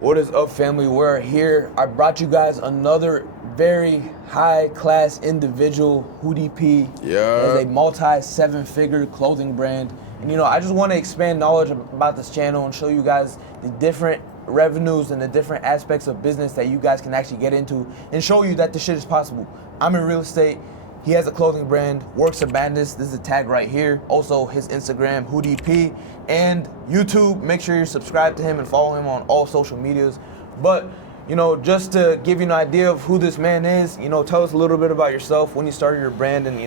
What is up, family? We're here. I brought you guys another very high-class individual, Hoodie P. Yeah. He has a multi-seven-figure clothing brand. And I just want to expand knowledge about this channel and show you guys the different revenues and the different aspects of business that you guys can actually get into and show you that this shit is possible. I'm in real estate. He has a clothing brand, Works of Madness. This is a tag right here. Also, his Instagram, Hoodie P, and YouTube. Make sure you're subscribed to him and follow him on all social medias. But, just to give you an idea of who this man is, tell us a little bit about yourself, when you started your brand, and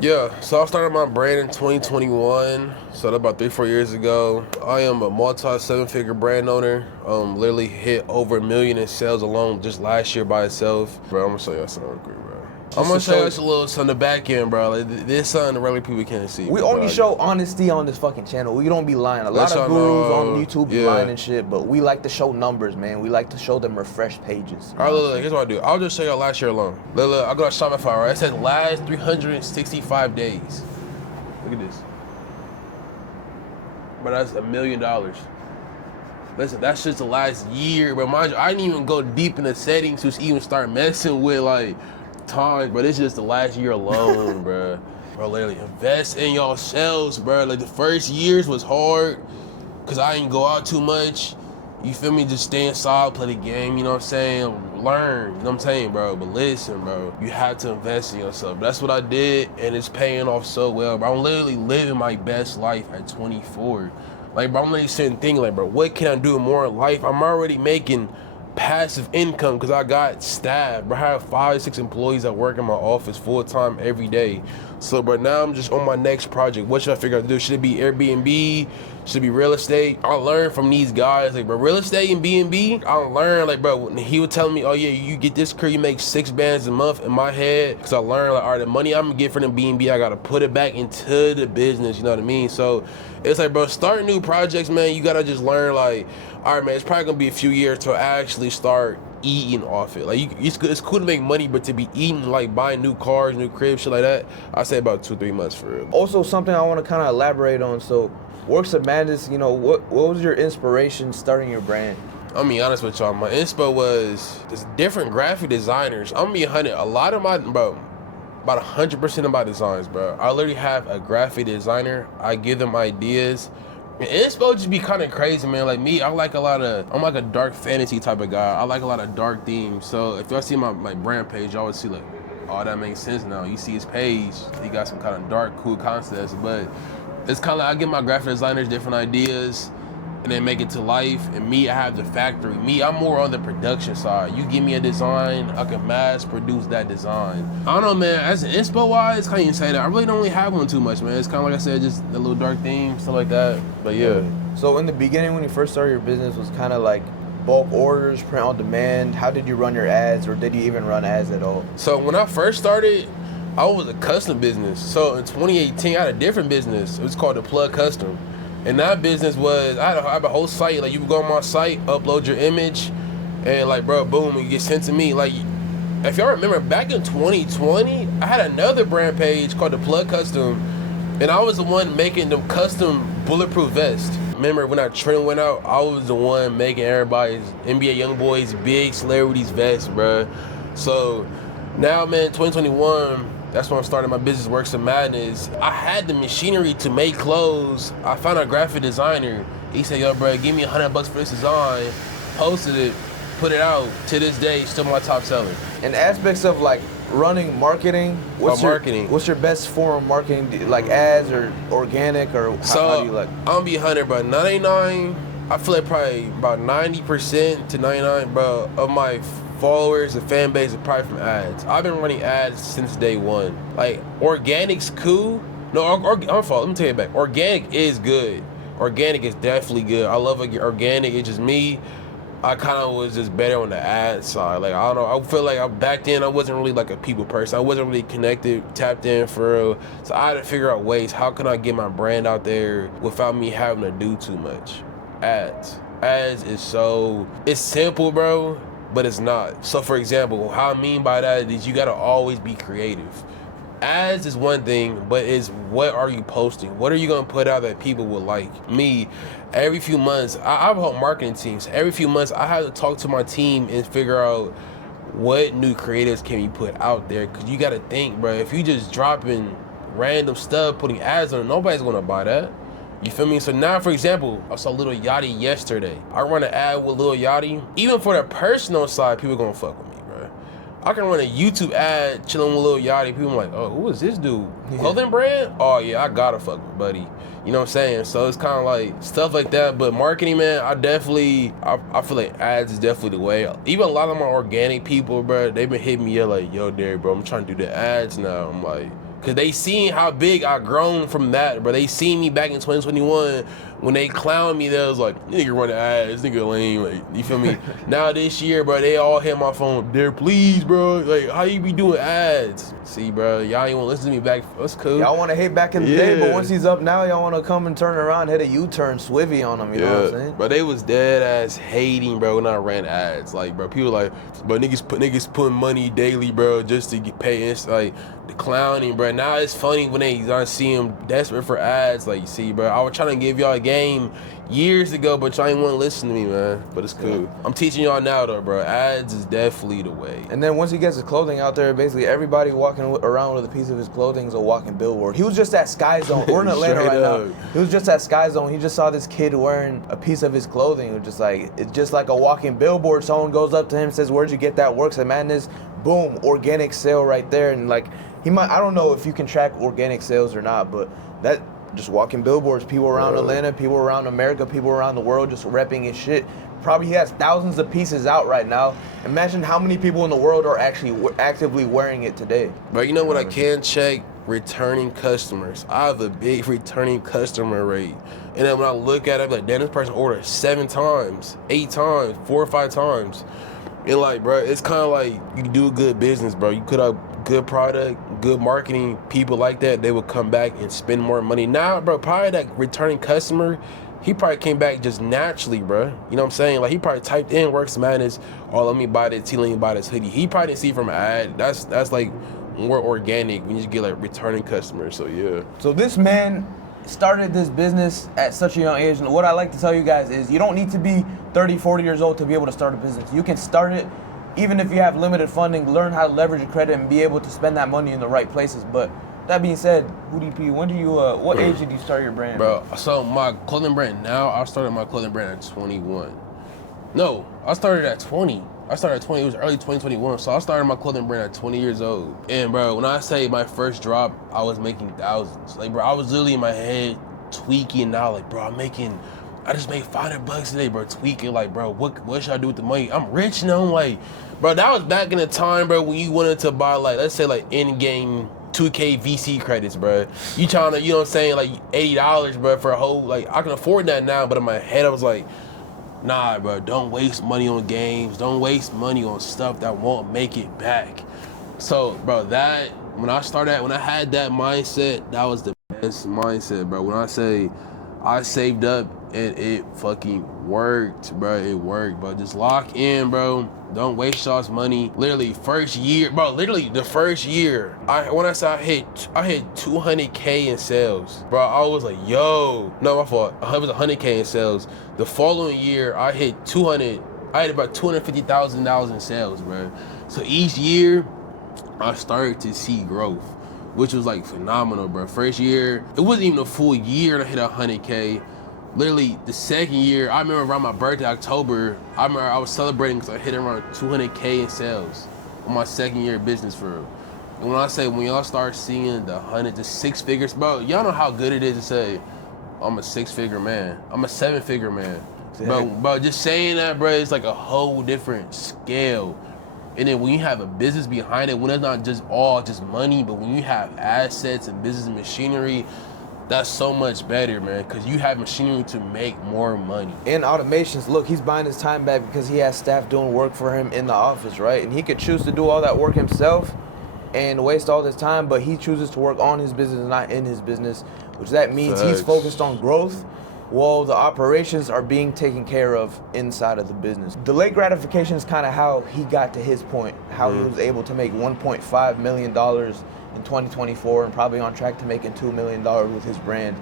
Yeah, so I started my brand in 2021, so that's about 3-4 years ago. I am a multi-seven-figure brand owner. Literally hit over $1 million in sales alone just last year by itself. Bro, I'm gonna show y'all something real quick, bro. I'm gonna show you a little something the back end, bro. Like, this something the regular people can't see. We only show honesty on this fucking channel. We don't be lying. A lot of gurus on YouTube be lying and shit, but we like to show numbers, man. We like to show them refreshed pages. All right, look, here's what I do. I'll just show y'all last year alone. Look, I go to Shopify, right? It says last 365 days. Look at this. But that's $1 million. Listen, that's just the last year, but mind you, I didn't even go deep in the settings to even start messing with like time, but it's just the last year alone, bro. Bro, literally invest in yourselves, bro. Like the first years was hard because I didn't go out too much. You feel me? Just stay inside, play the game, you know what I'm saying? Learn, you know what I'm saying, bro? But listen, bro, you have to invest in yourself. That's what I did, and it's paying off so well, bro. I'm literally living my best life at 24. Like, bro, I'm literally sitting thinking, like, bro, what can I do more in life? I'm already making passive income because I got staff, bro. I have 5-6 employees that work in my office full time every day. So, bro, now I'm just on my next project. What should I figure out to do? Should it be Airbnb? Should it be real estate? I learned from these guys, like, bro, real estate and B&B. I learned, like, bro, when he would tell me, oh yeah, you get this career, you make 6 bands a month. In my head, because I learned, like, all right, the money I'm gonna get from the B&B, I gotta put it back into the business. You know what I mean? So it's like, bro, starting new projects, man, you gotta just learn, like, all right, man, it's probably gonna be a few years to actually start eating off it. Like, it's cool to make money, but to be eating, like buying new cars, new cribs, shit like that, I say about 2-3 months for real. Also, something I want to kind of elaborate on. So, Works of Madness, what was your inspiration starting your brand? I'm gonna be honest with y'all. My inspo was just different graphic designers. I'm gonna be 100. A lot of my, bro, about 100% of my designs, bro, I literally have a graphic designer. I give them ideas. And inspo just be kind of crazy, man. Like me, I'm like a dark fantasy type of guy. I like a lot of dark themes. So if y'all see my brand page, y'all would see like, oh, that makes sense now. You see his page, he got some kind of dark, cool concepts. But it's kind of like I give my graphic designers different ideas and then make it to life. And me, I have the factory. Me, I'm more on the production side. You give me a design, I can mass produce that design. I don't know, man, as an inspo wise, can't even say that. I really don't really have one too much, man. It's kind of like I said, just a little dark theme, stuff like that. But yeah. So in the beginning, when you first started your business, was kind of like bulk orders, print on demand. How did you run your ads, or did you even run ads at all? So when I first started, I was a custom business. So in 2018, I had a different business. It was called The Plug Custom. And that business was, I have a whole site. Like, you would go on my site, upload your image, and like, bro, boom, you get sent to me. Like, if y'all remember, back in 2020, I had another brand page called The Plug Custom, and I was the one making the custom bulletproof vest. Remember when that trend went out, I was the one making everybody's NBA YoungBoys, big celebrities vests, bro. So now, man, 2021, that's when I started my business, Works of Madness. I had the machinery to make clothes. I found a graphic designer. He said, yo, bro, give me $100 for this design. Posted it, put it out. To this day, still my top seller. And aspects of like running marketing, what's your best form of marketing? Like ads or organic, or how do you like? I'm gonna be 100, bro. 99, I feel like probably about 90% to 99, bro, of my followers and fan base are probably from ads. I've been running ads since day one. Like, organic's cool. No, I'm fault. Let me take it back. Organic is good. Organic is definitely good. I love organic. It's just me. I kind of was just better on the ad side. Like, I don't know. I feel like back then I wasn't really like a people person. I wasn't really connected, tapped in for real. So I had to figure out ways. How can I get my brand out there without me having to do too much? Ads. Ads is it's simple, bro, but it's not. So for example, how I mean by that is you gotta always be creative. ads is one thing, but it's what are you posting? What are you gonna put out that people will like? Me, every few months, I have a whole marketing team. So every few months, I have to talk to my team and figure out what new creatives can we put out there. Cause you gotta think, bro. If you just dropping random stuff, putting ads on it, nobody's gonna buy that. You feel me? So now, for example, I saw Lil Yachty yesterday. I run an ad with Lil Yachty. Even for the personal side, people gonna fuck with me, bro. I can run a YouTube ad chilling with Lil Yachty. People are like, oh, who is this dude? Clothing brand? Oh yeah, I gotta fuck with buddy. You know what I'm saying? So it's kind of like stuff like that. But marketing, man, I feel like ads is definitely the way. Even a lot of my organic people, bro, they've been hitting me up like, yo, Derek, bro, I'm trying to do the ads now. I'm like, cause they seen how big I grown from that, bro. They seen me back in 2021 when they clowned me. They was like, nigga running ads, nigga lame. Like, you feel me? Now this year, bro, they all hit my phone. Derek, please, bro. Like, how you be doing ads? See, bro, y'all ain't want to listen to me back. That's cool. Y'all want to hate back in the day, but once he's up now, y'all want to come and turn around, hit a U-turn, swivvy on him. You know what I'm saying? But they was dead ass hating, bro, when I ran ads. Like, bro, people like, but niggas putting money daily, bro, just to get paid. It's like the clowning, bro. Now it's funny when I see them desperate for ads. Like, you see, bro, I was trying to give y'all a game years ago, but y'all ain't want to listen to me, man. But it's cool. Yeah. I'm teaching y'all now, though, bro. Ads is definitely the way. And then once he gets his clothing out there, basically everybody walking around with a piece of his clothing is a walking billboard. He was just at Sky Zone. We're in Atlanta right now. He was just at Sky Zone. He just saw this kid wearing a piece of his clothing. It's just like a walking billboard. Someone goes up to him, says, "Where'd you get that? Works at Madness." Boom, organic sale right there. And like, I don't know if you can track organic sales or not, but that just walking billboards, people around Atlanta, people around America, people around the world just repping his shit. Probably he has thousands of pieces out right now. Imagine how many people in the world are actually actively wearing it today. But you know what I can check? Returning customers. I have a big returning customer rate. And then when I look at it, I'm like, damn, this person ordered 7 times, 8 times, 4 or 5 times. And like, bro, it's kind of like you do good business, bro. You put out good product, good marketing, people like that, they will come back and spend more money. Now, bro, probably that returning customer, he probably came back just naturally, bro. You know what I'm saying? Like, he probably typed in Works Madness, oh, let me buy this tee, let me buy this hoodie. He probably didn't see it from an ad. That's like more organic when you just get like returning customers, so yeah. So this man started this business at such a young age, and what I like to tell you guys is you don't need to be 30, 40 years old to be able to start a business. You can start it even if you have limited funding, learn how to leverage your credit and be able to spend that money in the right places. But that being said, DP, what age did you start your brand? Bro, so my clothing brand now, I started my clothing brand at 21. No, I started at 20. I started at 20, it was early 2021, so I started my clothing brand at 20 years old. And bro, when I say my first drop, I was making thousands. Like, bro, I was literally in my head tweaking now, like, bro, I just made $500 today, bro, tweaking, like, bro, what should I do with the money? I'm rich now, I'm like, bro, that was back in the time, bro, when you wanted to buy, like, let's say, like, in-game 2K VC credits, bro. You trying to, you know what I'm saying, like, $80, bro, for a whole, like, I can afford that now, but in my head, I was like, nah, bro, don't waste money on games. Don't waste money on stuff that won't make it back. So, bro, when I had that mindset, that was the best mindset, bro. When I say I saved up and it fucking worked, bro. It worked, bro. Just lock in, bro. Don't waste y'all's money. Literally, first year, bro. Literally, the first year, when I said I hit 200K in sales, bro. I was like, yo, no, my fault. I was 100K in sales. The following year, I hit about $250,000 in sales, bro. So each year, I started to see growth, which was like phenomenal, bro. First year, it wasn't even a full year and I hit 100K. Literally, the second year, I remember around my birthday, October, I was celebrating because I hit around 200K in sales on my second year of business for real. And when I say, when y'all start seeing the 6 figures, bro, y'all know how good it is to say, I'm a 6-figure man. I'm a 7-figure man. Bro, just saying that, bro, it's like a whole different scale. And then when you have a business behind it, when it's not just money, but when you have assets and business machinery, that's so much better, man, because you have machinery to make more money. And automations, look, he's buying his time back because he has staff doing work for him in the office, right? And he could choose to do all that work himself and waste all this time, but he chooses to work on his business, not in his business, which that means he's focused on growth. Well, the operations are being taken care of inside of the business. Delayed gratification is kind of how he got to his point, how he was able to make $1.5 million in 2024 and probably on track to making $2 million with his brand.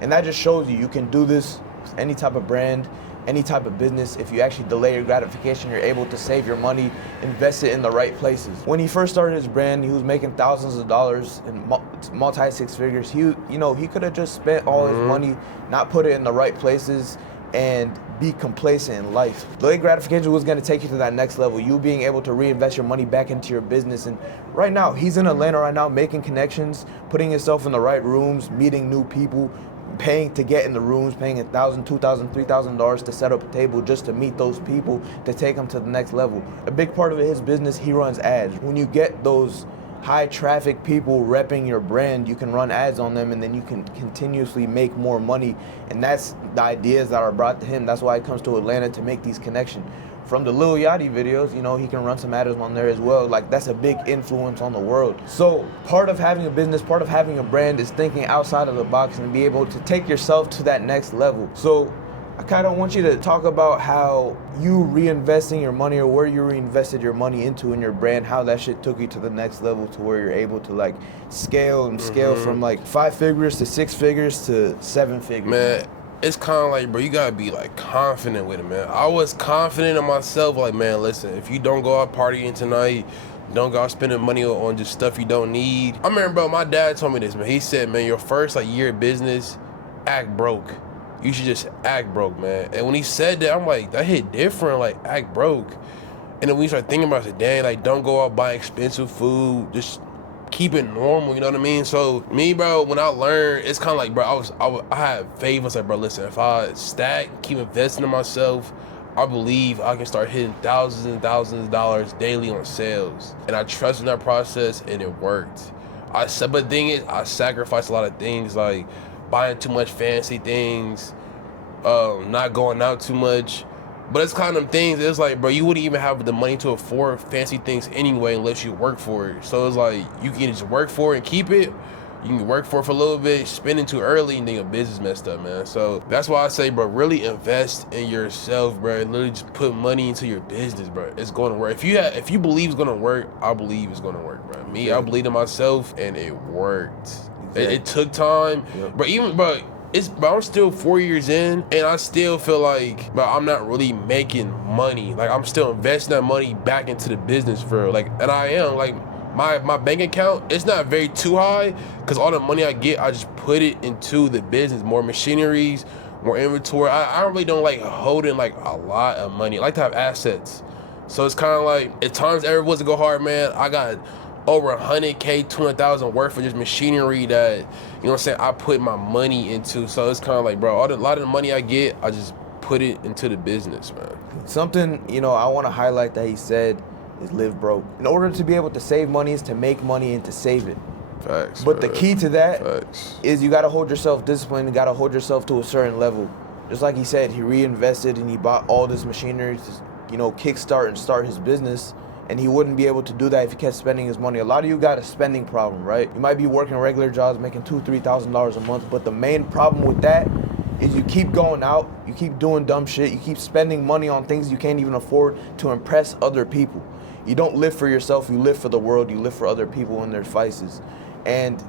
And that just shows you can do this with any type of brand, any type of business. If you actually delay your gratification, you're able to save your money, invest it in the right places. When he first started his brand, he was making thousands of dollars in multi six figures. He could have just spent all his money, not put it in the right places, and be complacent in life. Delayed gratification was going to take you to that next level. You being able to reinvest your money back into your business. And right now, he's in Atlanta right now, making connections, putting himself in the right rooms, meeting new people, paying to get in the rooms, paying $1,000, $2,000, $3,000 to set up a table just to meet those people, to take them to the next level. A big part of his business, he runs ads. When you get those high traffic people repping your brand, you can run ads on them and then you can continuously make more money. And that's the ideas that are brought to him. That's why he comes to Atlanta, to make these connections. From the Lil Yachty videos, he can run some ads on there as well. Like, that's a big influence on the world. So part of having a business, part of having a brand is thinking outside of the box and be able to take yourself to that next level. So I kind of want you to talk about how you reinvesting your money, or where you reinvested your money into in your brand, how that shit took you to the next level, to where you're able to like scale from like 5 figures to 6 figures to 7 figures. Man, it's kind of like, bro, you gotta be like confident with it, man. I was confident in myself, like, man, listen, if you don't go out partying tonight, don't go out spending money on just stuff you don't need. I remember, bro, my dad told me this, man. He said, man, your first like year of business, act broke. You should just act broke, man. And when he said that, I'm like, that hit different, like, act broke. And then we start thinking about it, dang, like, don't go out buy expensive food, just keep it normal, you know what I mean? So me, bro, when I learned, it's kind of like, bro, I had faith. I was like, bro, listen, if I stack, keep investing in myself, I believe I can start hitting thousands and thousands of dollars daily on sales. And I trusted that process, and it worked. But the thing is, I sacrificed a lot of things, like buying too much fancy things, not going out too much. But it's kind of things, it's like, bro, you wouldn't even have the money to afford fancy things anyway unless you work for it. So it's like, you can just work for it and keep it. You can work for it for a little bit, spending too early, and then your business messed up, man. So that's why I say, bro, really invest in yourself, bro. Literally just put money into your business, bro. It's going to work. If you believe it's going to work, I believe it's going to work, bro. Me, I believe in myself, and it worked. It took time, but I'm still 4 years in, and I still feel like, but I'm not really making money. Like, I'm still investing that money back into the business for real. Like, and I am, like, my bank account, it's not very too high, because all the money I get, I just put it into the business. More machineries, more inventory. I really don't like holding like a lot of money. I like to have assets. So it's kind of like, at times everyone's to go hard, man. I got over 100K, 200,000 worth of just machinery that, you know what I'm saying, I put my money into. So it's kind of like, bro, a lot of the money I get, I just put it into the business, man. Something, I want to highlight that he said is live broke. In order to be able to save money is to make money and to save it. Facts. But man. the key to that Facts. is you got to hold yourself disciplined. You got to hold yourself to a certain level. Just like he said, he reinvested and he bought all this machinery to, kickstart and start his business. And he wouldn't be able to do that if he kept spending his money. A lot of you got a spending problem, right? You might be working regular jobs, making $2,000, $3,000 a month, but the main problem with that is you keep going out, you keep doing dumb shit, you keep spending money on things you can't even afford to impress other people. You don't live for yourself, you live for the world, you live for other people and their vices. And,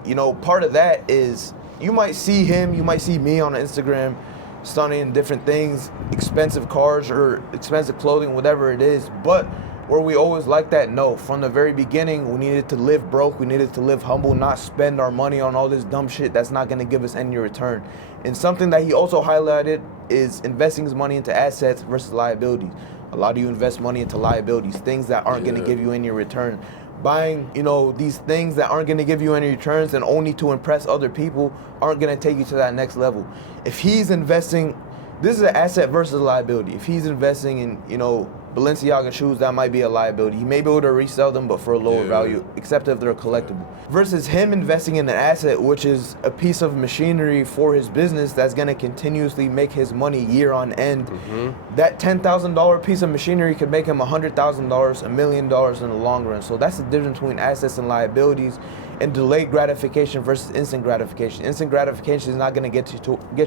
part of that is, you might see him, you might see me on Instagram, stunning different things, expensive cars or expensive clothing, whatever it is, but were we always like that? No. From the very beginning, we needed to live broke. We needed to live humble, not spend our money on all this dumb shit that's not going to give us any return. And something that he also highlighted is investing his money into assets versus liabilities. A lot of you invest money into liabilities, things that aren't going to give you any return. Buying, these things that aren't going to give you any returns and only to impress other people aren't going to take you to that next level. If he's investing, this is an asset versus liability. If he's investing in, Balenciaga shoes, that might be a liability. He may be able to resell them, but for a lower value, except if they're collectible. Versus him investing in an asset, which is a piece of machinery for his business that's gonna continuously make his money year on end. That $10,000 piece of machinery could make him $100,000, $1 million in the long run. So that's the difference between assets and liabilities, and delayed gratification versus instant gratification. Instant gratification is not going to get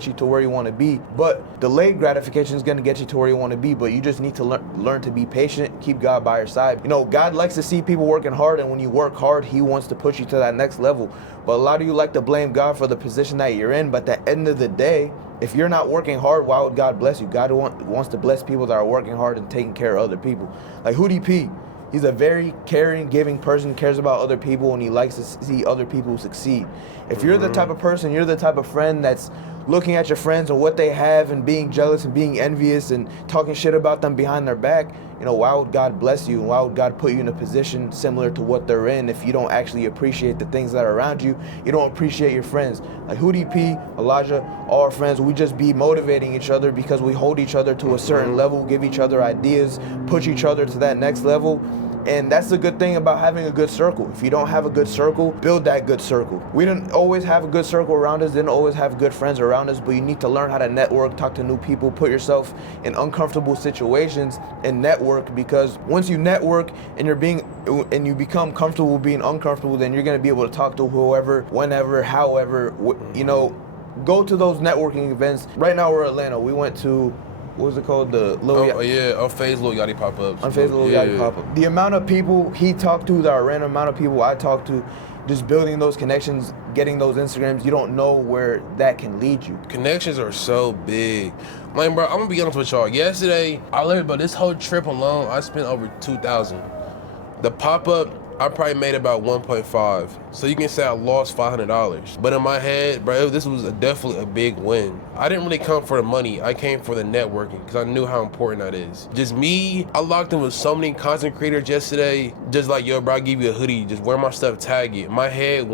you to where you want to be, but delayed gratification is going to get you to where you want to be. But you just need to learn to be patient, keep God by your side. You know, God likes to see people working hard, and when you work hard, He wants to push you to that next level. But a lot of you like to blame God for the position that you're in. But at the end of the day, if you're not working hard, why would God bless you? God wants to bless people that are working hard and taking care of other people. Like Hoodie P. He's a very caring, giving person, cares about other people, and he likes to see other people succeed. If you're the type of person, you're the type of friend that's looking at your friends and what they have and being jealous and being envious and talking shit about them behind their back, you know, why would God bless you? Why would God put you in a position similar to what they're in if you don't actually appreciate the things that are around you? You don't appreciate your friends. Like Hoodie P, Elijah, all our friends, we just be motivating each other because we hold each other to a certain level, give each other ideas, push each other to that next level. And that's the good thing about having a good circle. If you don't have a good circle, build that good circle. We didn't always have a good circle around us, didn't always have good friends around us, but you need to learn how to network, talk to new people, put yourself in uncomfortable situations and network, because once you network and you become comfortable being uncomfortable, then you're gonna be able to talk to whoever, whenever, however, you know, go to those networking events. Right now we're in Atlanta. We went to, what was it called? The Lil Unfazed Lil Yachty pop-ups. Unfazed Lil Yachty pop-up. The amount of people he talked to, the random amount of people I talked to, just building those connections, getting those Instagrams, you don't know where that can lead you. Connections are so big. Like, bro, I'm gonna be honest with y'all. Yesterday, I learned about this whole trip alone, I spent over $2,000. The pop-up, I probably made about 1.5. So you can say I lost $500. But in my head, bro, this was definitely a big win. I didn't really come for the money. I came for the networking because I knew how important that is. Just me, I locked in with so many content creators yesterday. Just like, yo, bro, I give you a hoodie. Just wear my stuff, tag it. In my head,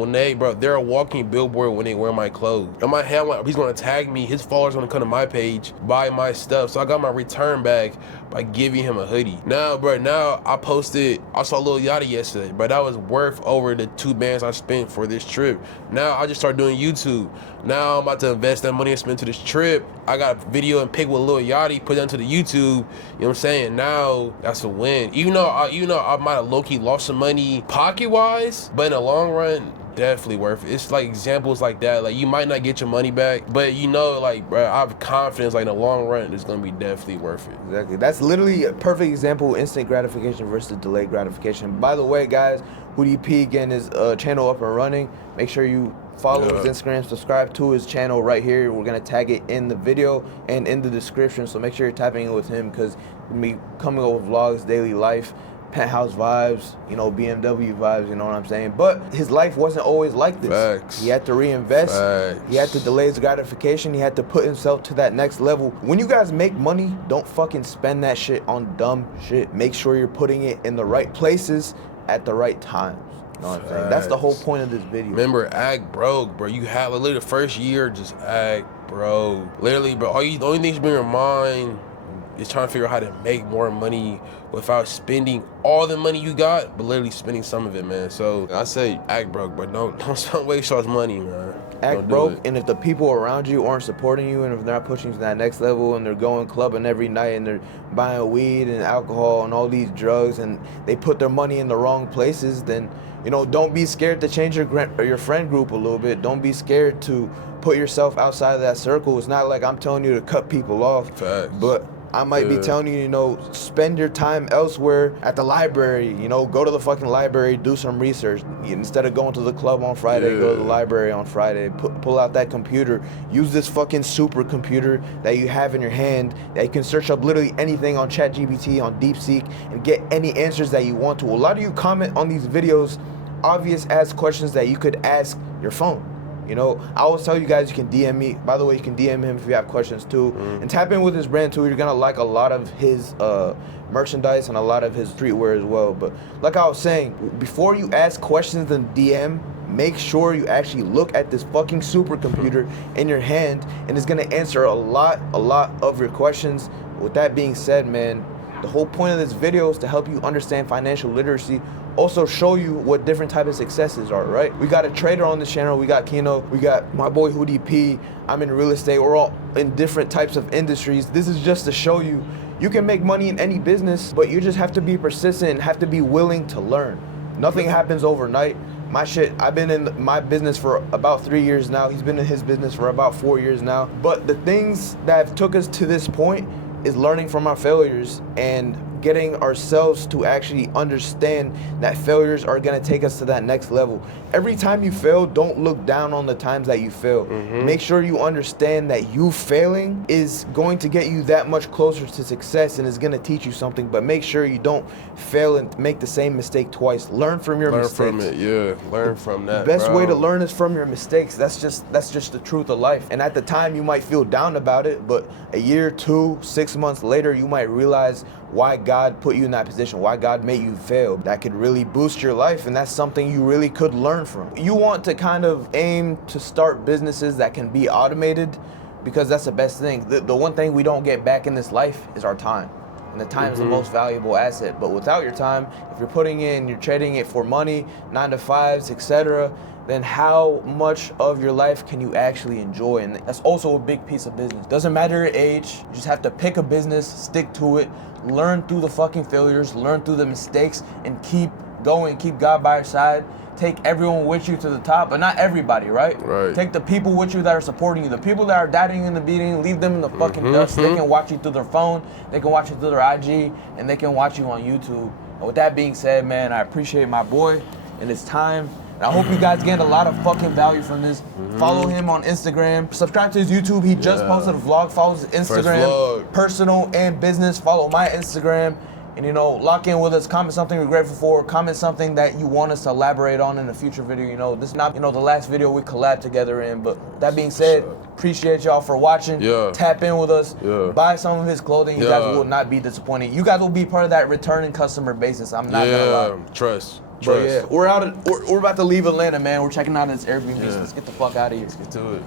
they're a walking billboard when they wear my clothes. In my head, I'm like, he's gonna tag me. His followers gonna come to my page, buy my stuff. So I got my return back by giving him a hoodie. Now, bro, I saw Lil Yachty yesterday, but that was worth over the 2 bands I spent for this trip. Now I just started doing YouTube. Now I'm about to invest that money I spent to this trip. I got a video and pic with Lil Yachty, put it onto the YouTube. You know what I'm saying? Now that's a win. Even though I might have low-key lost some money pocket-wise, but in the long run, definitely worth it. It's like examples like that. Like, you might not get your money back, but you know, like, bro, I have confidence, like, in the long run, it's gonna be definitely worth it. Exactly. That's literally a perfect example of instant gratification versus delayed gratification. By the way, guys, Hoodie P, again, his channel up and running. Make sure you follow his Instagram, subscribe to his channel right here. We're gonna tag it in the video and in the description, so make sure you're tapping in with him, because we'll be coming up with vlogs, daily life, penthouse vibes, you know, BMW vibes, you know what I'm saying? But his life wasn't always like this. Facts. He had to reinvest. Facts. He had to delay his gratification. He had to put himself to that next level. When you guys make money, don't fucking spend that shit on dumb shit. Make sure you're putting it in the right places at the right times. You know what I'm saying? That's the whole point of this video. Remember, act broke, bro. You have, literally, the first year, just act broke. Literally, bro, the only thing you bring in your mind is trying to figure out how to make more money without spending all the money you got, but literally spending some of it, man. So I say act broke, but don't waste y'all's money, man. Act broke, and if the people around you aren't supporting you, and if they're not pushing you to that next level, and they're going clubbing every night, and they're buying weed and alcohol and all these drugs, and they put their money in the wrong places, then, you know, don't be scared to change your friend group a little bit. Don't be scared to put yourself outside of that circle. It's not like I'm telling you to cut people off. Facts. But I might be telling you, you know, spend your time elsewhere, at the library, you know, go to the fucking library, do some research. Instead of going to the club on Friday, go to the library on Friday, pull out that computer, use this fucking super computer that you have in your hand, that you can search up literally anything on ChatGPT, on DeepSeek, and get any answers that you want to. A lot of you comment on these videos, obvious ass questions that you could ask your phone. You know, I always tell you guys, you can DM me. By the way, you can DM him if you have questions too. And tap in with his brand too. You're gonna like a lot of his merchandise and a lot of his streetwear as well. But like I was saying, before you ask questions in DM, make sure you actually look at this fucking supercomputer in your hand, and it's gonna answer a lot of your questions. With that being said, man, The whole point of this video is to help you understand financial literacy, also show you what different type of successes are, right? We got a trader on this channel, we got Kino, we got my boy Hoodie P, I'm in real estate, we're all in different types of industries. This is just to show you, you can make money in any business, but you just have to be persistent and have to be willing to learn. Nothing happens overnight. I've been in my business for about 3 years now. He's been in his business for about 4 years now. But the things that have took us to this point is learning from our failures and getting ourselves to actually understand that failures are gonna take us to that next level. Every time you fail, don't look down on the times that you fail. Make sure you understand that you failing is going to get you that much closer to success and is gonna teach you something, but make sure you don't fail and make the same mistake twice. Learn from your mistakes. Learn from it, yeah. Learn from that, The best bro. way to learn is from your mistakes. That's just the truth of life. And at the time, you might feel down about it, but a year, 2, 6 months later, you might realize why God put you in that position, why God made you fail. That could really boost your life, and that's something you really could learn from. You want to kind of aim to start businesses that can be automated, because that's the best thing. The one thing we don't get back in this life is our time. And the time is the most valuable asset. But without your time, if you're trading it for money, 9 to 5s, etc., then how much of your life can you actually enjoy? And that's also a big piece of business. Doesn't matter your age, you just have to pick a business, stick to it, learn through the fucking failures, learn through the mistakes, and keep going, keep God by your side. Take everyone with you to the top, but not everybody, right? Right. Take the people with you that are supporting you. The people that are doubting you in the beating, leave them in the fucking dust. They can watch you through their phone, they can watch you through their IG, and they can watch you on YouTube. And with that being said, man, I appreciate my boy and his time. And I hope you guys gained a lot of fucking value from this. Follow him on Instagram. Subscribe to his YouTube. He just posted a vlog. Follow his Instagram, personal and business. Follow my Instagram. And, you know, lock in with us. Comment something you're grateful for. Comment something that you want us to elaborate on in a future video. You know, this is not, the last video we collabed together in. But that being said, appreciate y'all for watching. Tap in with us. Buy some of his clothing. You guys will not be disappointed. You guys will be part of that returning customer basis. I'm not gonna lie. Trust. But yeah, we're about to leave Atlanta, man. We're checking out this Airbnb. So let's get the fuck out of here. Let's get to it.